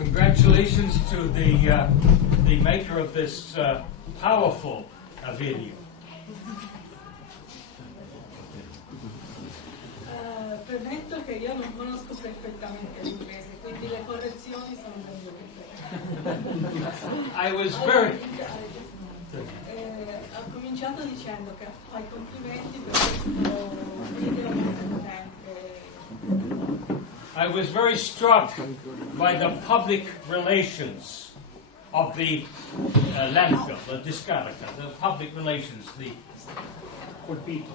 Congratulations to the maker of this powerful video. Premetto che io non conosco perfettamente l'inglese, quindi le correzioni sono meglio che I was very... Ho cominciato dicendo che fai complimenti per questo video I was very struck by the public relations of the landfill, the discarica, the public relations, the colpito.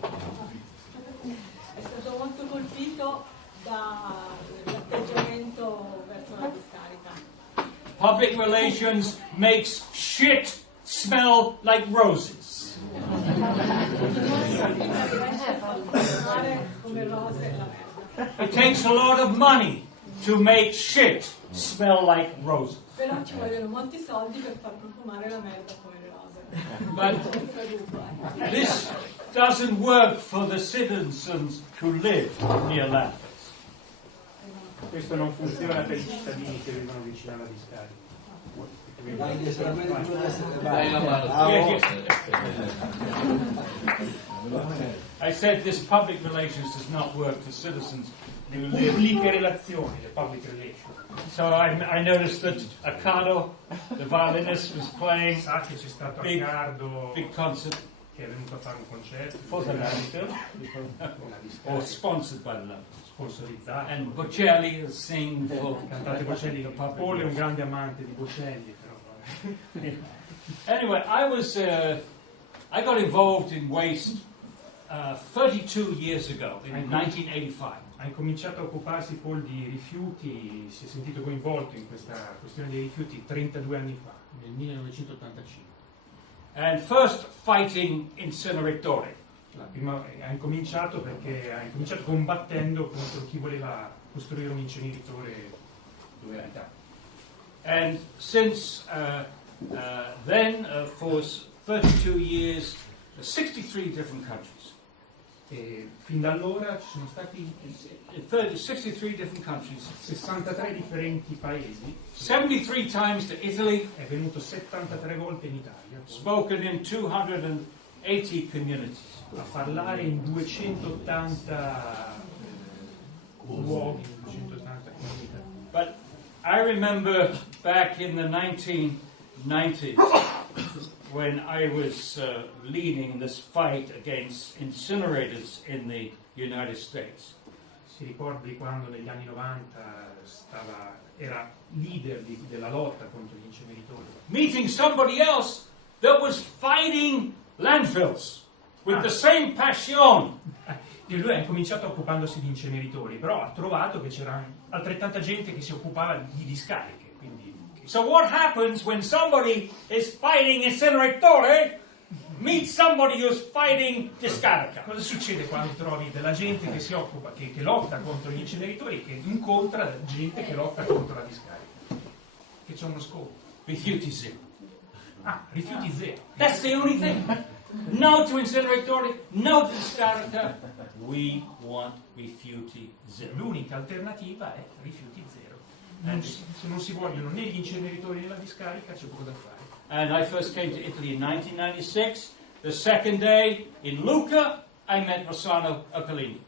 È stato molto colpito dall'atteggiamento verso la discarica. Public relations makes shit smell like roses. It takes a lot of money to make shit smell like roses. Però ci vogliono molti soldi per far profumare la merda come le rose. But this doesn't work for the citizens who live near landfills. Questo non funziona per i cittadini che vivono vicino alla discarica. I said this public relations does not work for citizens who live. Pubbliche relazioni, le public relations. So I noticed that Accardo, the violinist, was playing Sa che c'è stato big, Accardo big concert che è venuto a fare un concerto for the landfill, una or discarica sponsored by the landfill. sponsorizzata. And Bocelli is singing for Cantate Bocelli, the public. Paul è un grande amante di Bocelli, però. Anyway, I got involved in waste 32 years ago, in 1985. Ha incominciato a occuparsi Paul di rifiuti, si è sentito coinvolto in questa questione dei rifiuti 32 anni fa, nel 1985. And first fighting inceneratori. Ha incominciato combattendo contro chi voleva costruire un inceneritore dove abitare. And since then, for 32 years, 63 different countries. E fin da allora ci sono stati In 63 different countries. 63 differenti paesi, 73 times to Italy. è venuto 73 volte in Italia, Spoken in 280 communities. a parlare in 280 luoghi, in 280 comunità. But I remember back in the 1990s when I was leading this fight against incinerators in the United States. Si ricordi quando negli anni 90 era leader della lotta contro gli inceneritori. Meeting somebody else that was fighting landfills with the same passion. E lui ha incominciato occupandosi di inceneritori, però ha trovato che c'era altrettanta gente che si occupava di discariche. Quindi, So what happens when somebody is fighting incineratore meets somebody who's fighting discarica? cosa succede quando trovi della gente che si occupa, che lotta contro gli inceneritori, che incontra gente che lotta contro la discarica? Che c'è uno scopo. Rifiuti Zero. Rifiuti zero. That's the only thing. No to incineratori, no to discarica. We want Rifiuti Zero. L'unica alternativa è rifiuti zero. Se non si vogliono né gli inceneritori né la discarica c'è poco da fare. And I first came to Italy in 1996. The second day in Lucca, I met Rossano Occolini.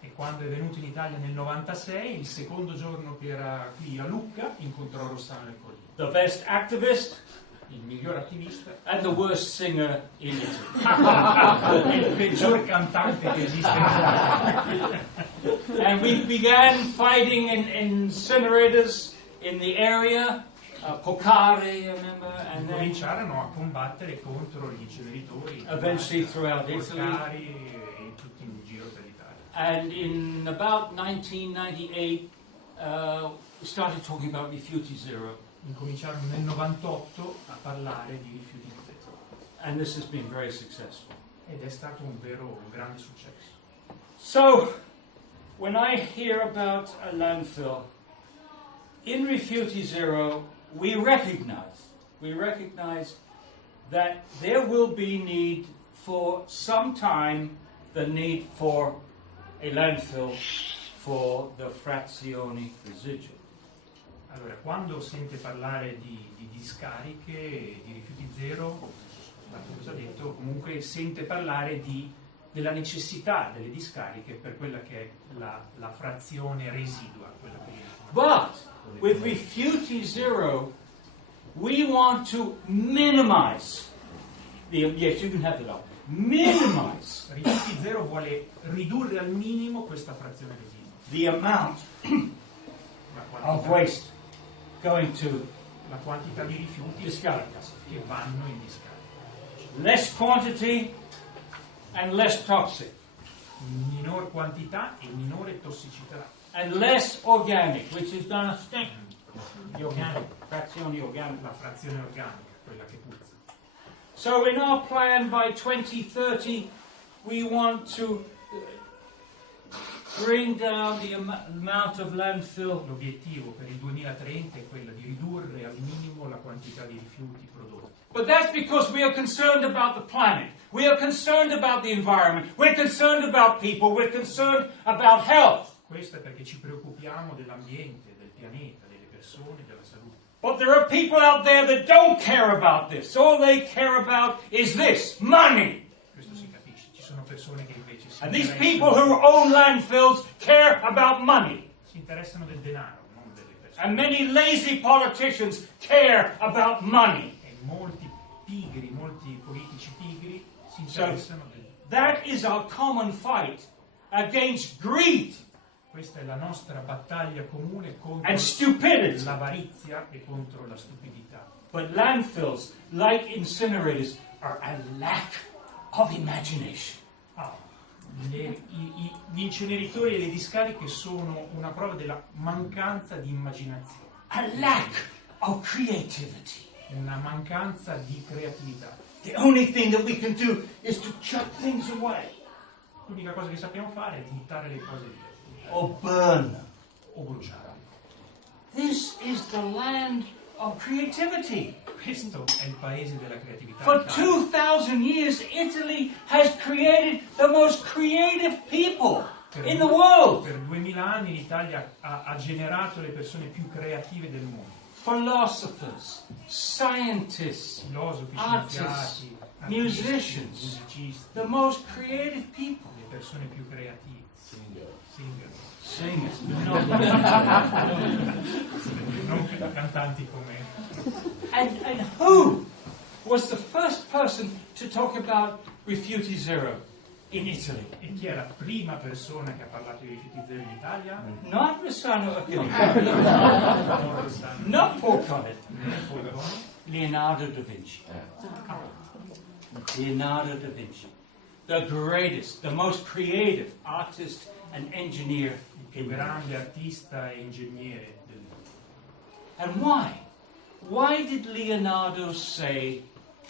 E quando è venuto in Italia nel 96, il secondo giorno che era qui a Lucca, incontrò Rossano Occolini, The best activist il miglior attivista and the worst singer in Italy. il peggior cantante che esiste in Italia. And we began fighting in incinerators in the area, Pocari, I remember, and then Cominciarono a combattere contro gli inceneritori eventually throughout Italy. Forcoli e tutti in giro per l'Italia. And in about 1998, we started talking about Rifiuti Zero. Incominciarono nel 98 a parlare di rifiuti zero. And this has been very successful. Ed è stato un grande successo. So, when I hear about a landfill, in Rifiuti Zero, we recognize that there will be need for some time, the need for a landfill for the frazioni residual. Allora, quando sente parlare di discariche, di rifiuti zero, cosa ha detto? Comunque sente parlare della necessità delle discariche per quella che è la frazione residua. Quella che But with Rifiuti Zero, we want to minimize yes, you can have it all. Minimize Rifiuti Zero vuole ridurre al minimo questa frazione residua. the amount of waste going to La quantità di rifiuti discarics. che vanno in discarica. Less quantity and less toxic. Minor quantità e minore tossicità. And less organic, which is gonna stink. The organic, frazione organic. La frazione organica, quella che puzza. So in our plan by 2030, we want to bring down the amount of landfill. L'obiettivo per il 2030 è quello di ridurre al minimo la quantità di rifiuti prodotti. But that's because we are concerned about the planet. We are concerned about the environment. We're concerned about people. We're concerned about health. Questo è perché ci preoccupiamo dell'ambiente, del pianeta, delle persone, della salute. But there are people out there that don't care about this. All they care about is this, money. Questo si capisce. Ci sono persone che invece And these people who own landfills care about money. si interessano del denaro, non delle persone. And many lazy politicians care about money. E molti pigri, molti politici pigri si interessano del That is our common fight against greed Questa è la nostra battaglia comune contro and stupidity. l'avarizia e contro la stupidità. But landfills, like incinerators, are a lack of imagination. Gli inceneritori e le discariche sono una prova della mancanza di immaginazione, A lack of creativity. una mancanza di creatività. The only thing that we can do is to chuck things away L'unica cosa che sappiamo fare è buttare le cose via or burn them. o bruciarle. This is the land of creativity. Questo è il paese della creatività. For Italia. 2,000 years, Italy has created the most creative people in the world. Per 2000 anni l'Italia ha generato le persone più creative del mondo. Philosophers, scientists, Filosofi, artists, scienziati, musicians, musicisti, the most creative people. le persone più creative. Singer. Singers. Non cantanti come And who was the first person to talk about Rifiuti Zero in Italy? E chi è la prima persona che ha parlato di rifiuti zero in Italia? Not Rossano Achille, Non Rossano, not Paul Connett, né Paul Connett, Leonardo da Vinci. Leonardo da Vinci, the greatest, the most creative artist and engineer il più in the world. grande artista e ingegnere del mondo. And why? Why did Leonardo say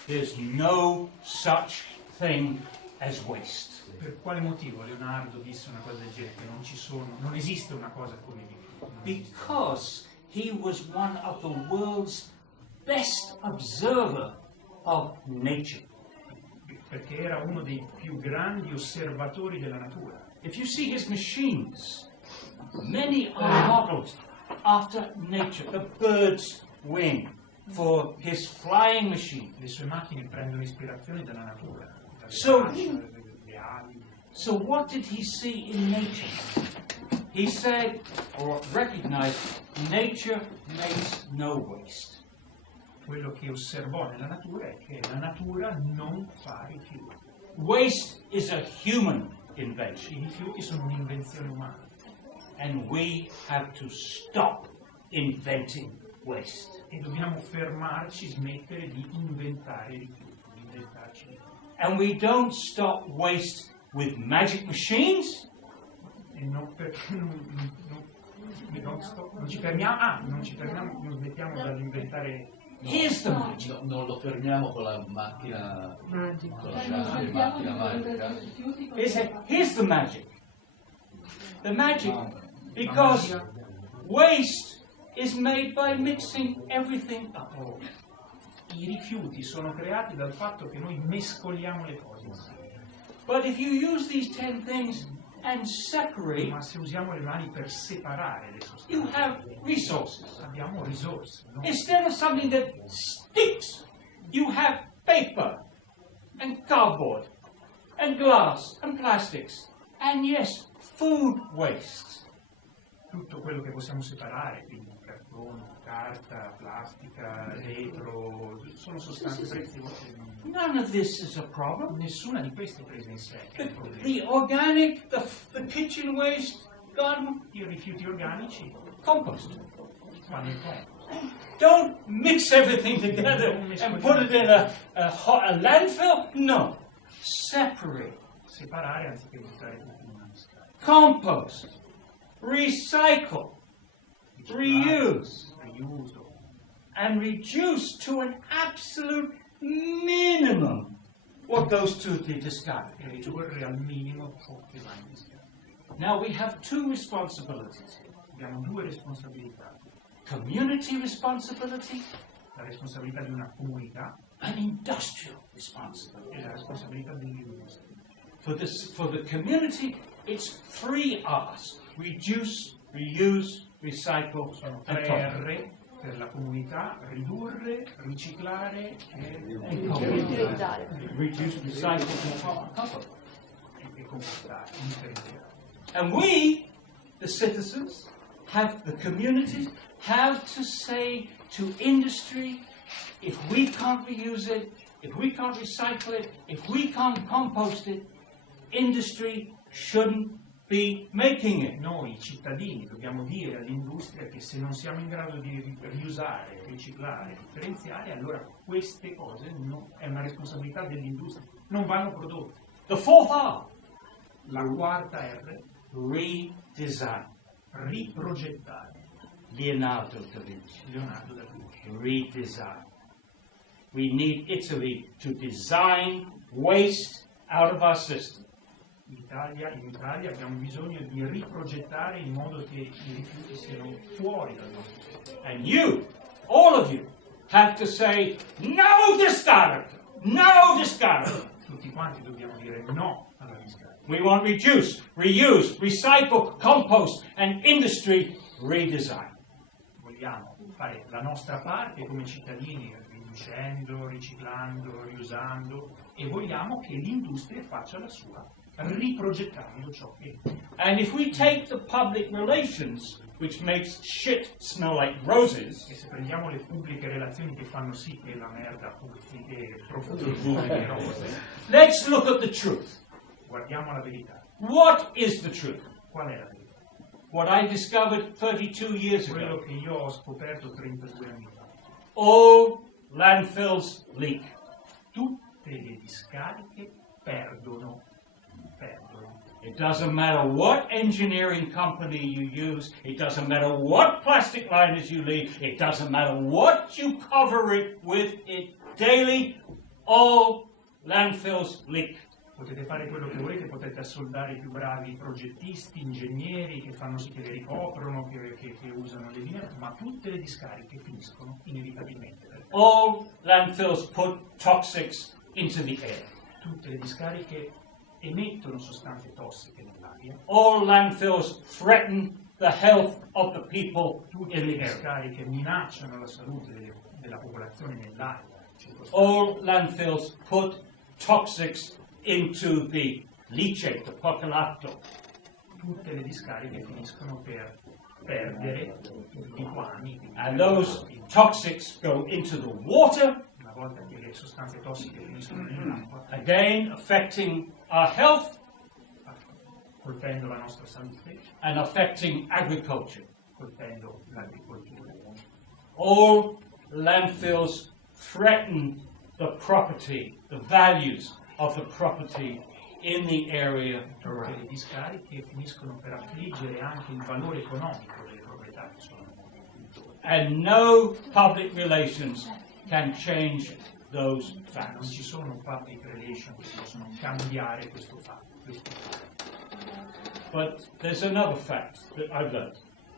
there's no such thing as waste? Per quale motivo Leonardo disse una cosa del genere? Che non esiste una cosa come rifiuti. Because he was one of the world's best observer of nature. Perché era uno dei più grandi osservatori della natura. If you see his machines, many are modeled after nature. The bird's wing for his flying machine. Le sue macchine prendono ispirazione dalla natura, dalle So- braccia, dalle ali. So what did he see in nature? He said, or recognized, nature makes no waste. Quello che osservò nella natura è che la natura non fa rifiuti. Waste is a human I invention, rifiuti sono un'invenzione umana and we have to stop inventing waste. e dobbiamo fermarci, smettere di inventare rifiuti, di inventarci rifiuti. And we don't stop waste with magic machines. E non ci fermiamo, non smettiamo dall'inventare. Here's the magic. Non lo fermiamo con la macchina Magico. con la macchina magica. Here's the magic. The magic, because waste is made by mixing everything up. I rifiuti sono creati dal fatto che noi mescoliamo le cose. But if you use these 10 things, and separate, Ma se usiamo le mani per separare le you sostanze, have resources. abbiamo risorse. No? Instead of something that sticks, you have paper and cardboard and glass and plastics and, yes, food waste. Tutto quello che possiamo separare, quindi cartone, carta, plastica, vetro, sono sostanze preziose. None of this is a problem. Nessuna di queste prese in sé è un problema. The organic, the kitchen waste, garden, I rifiuti organici compost. vanno in compost. Don't mix everything together and put it in a landfill. No. Separate. Separare anziché buttare tutto in una scatola. Compost. Recycle. Reuse. Riuso. And reduce to an absolute minimum what goes to the discard. E ridurre al minimo ciò che va in discarica. Now we have two responsibilities here. Abbiamo due responsabilità. Community responsibility La responsabilità di una comunità and industrial e responsibility. la responsabilità dell'industria. For the community, it's 3 R's. Reduce, reuse, recycle, Sono and 3 compost. R per la comunità: ridurre, riciclare e Utilizzare. Reduce, recycle, and compost. compostare, differenziare. And we, the citizens, the communities, have to say to industry, if we can't reuse it, if we can't recycle it, if we can't compost it, industry shouldn't be making it. Noi cittadini dobbiamo dire all'industria che se non siamo in grado di riusare, riciclare, differenziare, allora queste cose è una responsabilità dell'industria, non vanno prodotte. The 4th R, La quarta R, redesign. riprogettare. Leonardo da Vinci. Leonardo da Vinci. Redesign. We need Italy to design waste out of our system. In Italia abbiamo bisogno di riprogettare in modo che i rifiuti siano fuori dal nostro sistema. And you, all of you, have to say, no discard! No discard! Tutti quanti dobbiamo dire no alla discarica. We want reduce, reuse, recycle, compost, and industry redesign. Vogliamo fare la nostra parte come cittadini, riducendo, riciclando, riusando, e vogliamo che l'industria faccia la sua, riprogettando ciò che è. And if we take the public relations, which makes shit smell like roses, E se prendiamo le pubbliche relazioni che fanno sì che la merda puzzi e profumi di rose, let's look at the truth. guardiamo la verità. What is the truth? Qual è la verità? What I discovered 32 years Quello ago. che io ho scoperto 32 anni fa. All landfills leak. Tutte le discariche perdono. It doesn't matter what engineering company you use, it doesn't matter what plastic liners you leave, it doesn't matter what you cover it with, it daily, all landfills leak. Potete fare quello che volete, potete assoldare i più bravi progettisti, ingegneri che fanno sì che le ricoprono, che usano le linee, ma tutte le discariche finiscono inevitabilmente. All landfills put toxics into the air. Tutte le discariche emettono sostanze tossiche nell'aria. All landfills threaten the health of the people Tutte in le the area. discariche minacciano la salute della popolazione nell'aria. All landfills put toxics into the leachate, the percolato. Tutte le discariche finiscono per perdere i liquami. And those toxics go into the water, Una volta che le sostanze tossiche finiscono nell'acqua, again affecting our health colpendo la nostra salute, and affecting agriculture. colpendo l'agricoltura. All landfills threaten the property, the values of the property in the area Tutte around. le discariche finiscono per affliggere anche il valore economico delle proprietà che sono nel And no public relations can change those Non facts. ci sono public relations che possono cambiare questo fatto. But there's another fact that I've learned.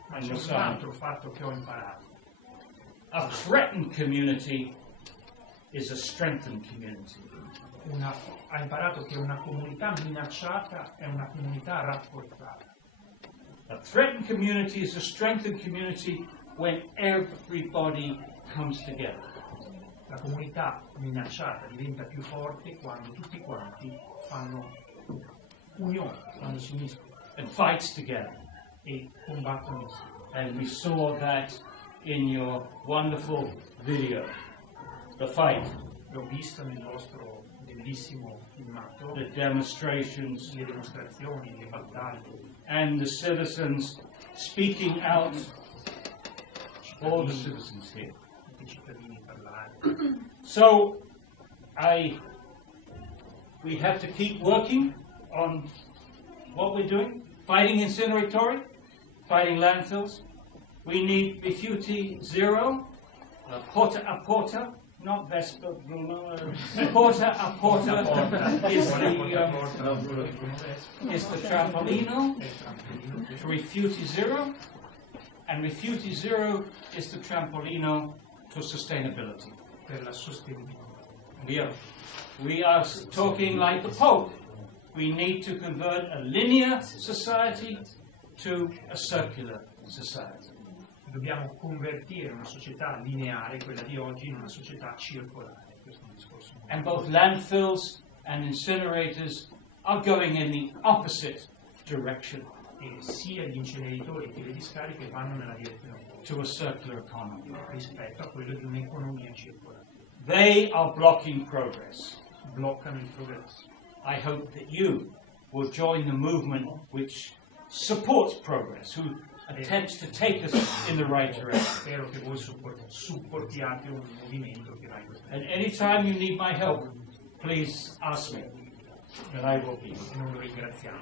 Ma And c'è was, un altro fatto che ho imparato. a threatened community is a strengthened community. ha imparato che una comunità minacciata è una comunità rafforzata. A threatened community is a strengthened community when everybody comes together. La comunità minacciata diventa più forte quando tutti quanti fanno unione, quando si uniscono And fights together. e combattono insieme. And we saw that in your wonderful video. The fight, L'ho visto nel vostro bellissimo filmato, the demonstrations, le dimostrazioni, le battaglie, and the citizens speaking out. All the citizens here. tutti i cittadini parlare. So, we have to keep working on what we're doing, fighting incineratory, fighting landfills. We need Rifiuti Zero, porta a porta, not Vespa, Bruno, porta a porta is the trampolino to Rifiuti Zero, and Rifiuti Zero is the trampolino to sustainability. Per la sostenibilità. We are talking like the Pope. We need to convert a linear society to a circular society. Dobbiamo convertire una società lineare, quella di oggi, in una società circolare. Questo è un discorso. And both landfills and incinerators are going in the opposite direction E sia gli inceneritori che le discariche vanno nella direzione opposta, to a circular economy. rispetto a quello di un'economia circolare. They are blocking progress. Bloccano il progresso. I hope that you will join the movement which supports progress, who attempts to take us in the right direction. Spero che voi supportiate un movimento che va in questa And anytime you need my help, please ask me, and I will be. direzione. Non lo ringraziamo.